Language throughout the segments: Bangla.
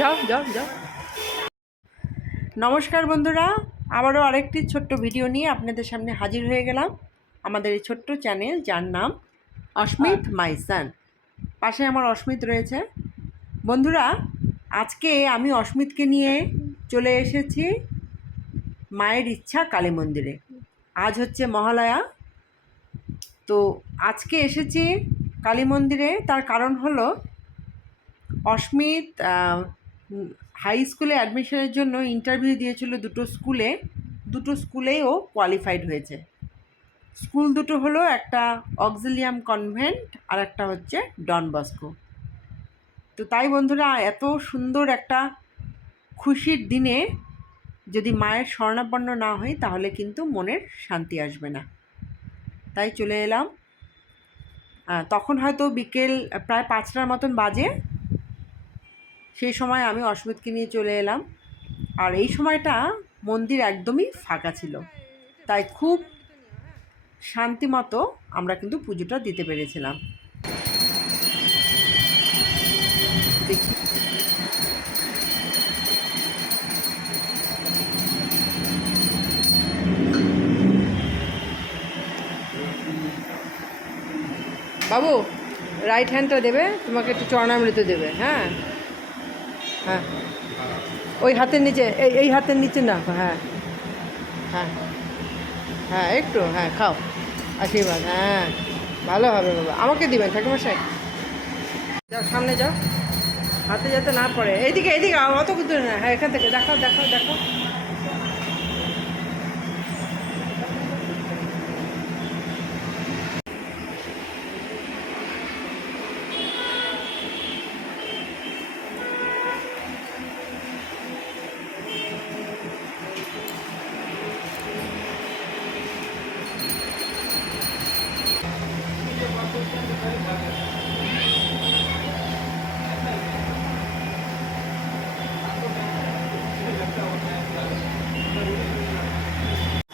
যাও যাও যাও। নমস্কার বন্ধুরা, আবারও আরেকটি ছোট্ট ভিডিও নিয়ে আপনাদের সামনে হাজির হয়ে গেলাম। আমাদের এই ছোট্ট চ্যানেল, যার নাম অস্মিত মাইসান পাশে আমার অস্মিত রয়েছে। বন্ধুরা, আজকে আমি অস্মিতকে নিয়ে চলে এসেছি মায়ের ইচ্ছা কালী মন্দিরে। আজ হচ্ছে মহালয়া। তো আজকে এসেছি কালী মন্দিরে, তার কারণ হলো অস্মিত হাই স্কুলে অ্যাডমিশনের জন্য ইন্টারভিউ দিয়েছিল দুটো স্কুলে দুটো স্কুলেই ও কোয়ালিফাইড হয়েছে। স্কুল দুটো হলো একটা অক্সিলিয়াম কনভেন্ট আর একটা হচ্ছে ডন বস্কো তো তাই বন্ধুরা, এত সুন্দর একটা খুশির দিনে যদি মায়ের স্বর্ণাপন্ন না হই তাহলে কিন্তু মনের শান্তি আসবে না। তাই চলে এলাম। তখন হয়তো বিকেল, প্রায় পাঁচটার মতন বাজে। সেই সময় আমি অস্মিতকে নিয়ে চলে এলাম। আর এই সময়টা মন্দির একদমই ফাঁকা ছিল। তাই খুব শান্তি মতো আমরা কিন্তু পুজোটা দিতে পেরেছিলাম। বাবু রাইট হ্যান্ডটা দেবে, তোমাকে একটু চরণামৃত দেবে হ্যাঁ? হ্যাঁ। ওই হাতের নিচে, এই এই হাতের নিচে না হ্যাঁ। হ্যাঁ। হ্যাঁ একটু হ্যাঁ খাও। আশীর্বাদ হ্যাঁ। ভালো হবে বাবা। আমাকে দিবেন ঠাকুমশাই যাও, সামনে যাও। হাতে যাতে না পড়ে। এইদিকে এইদিকে, অত কিন্তু না। হ্যাঁ এখান থেকে। দেখাও দেখাও দেখাও।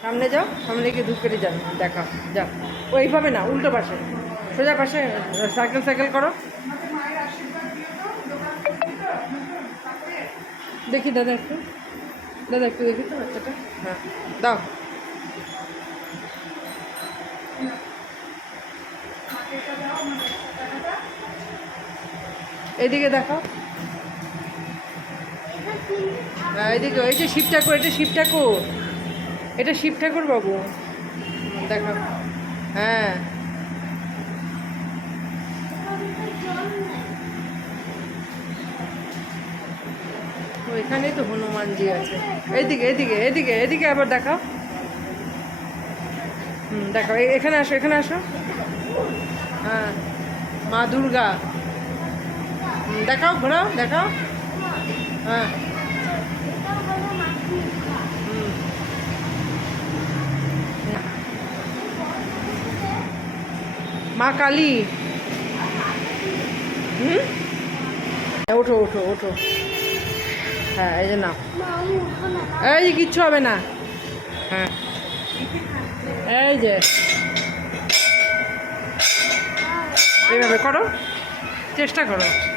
সামনে যাও, সামনে গিয়ে ধূপ কেটে যাও দেখাও যাও। ওইভাবে না, উল্টো পাশে। সোজা পাশে সাইকেল সাইকেল করো। দেখি দাদা একটু। দাদা একটু দেখি তো, বাচ্চাটা। হ্যাঁ দাও। এদিকে দেখাও হ্যাঁ এদিকে ওই যে শিব ঠাকুর, এটা শিব ঠাকুর। এটা শিব ঠাকুর বাবু। দেখো। হ্যাঁ। ওইখানেই তো হনুমানজি আছে। এইদিকে এদিকে এদিকে এদিকে আবার দেখাও হুম দেখাও এখানে আসো এখানে আসো। হ্যাঁ মা দুর্গা। দেখাও, ঘোরাও, দেখাও। হ্যাঁ। মা কালী। হুম? ওঠো ওঠো ওঠো। হ্যাঁ এই যে নাও। এই যে কিচ্ছু হবে না। হ্যাঁ। এই যে। এইভাবে করো। চেষ্টা করো।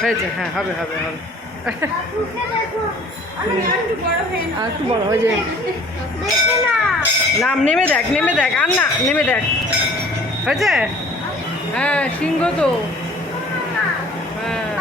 হয়েছে হ্যাঁ হবে হবে হবে। আর একটু বড় হয়ে যায়। নাম নেমে দেখ নেমে দেখ, আর না, নেমে দেখ। হয়েছে? হ্যাঁ সিংহ তো। হ্যাঁ।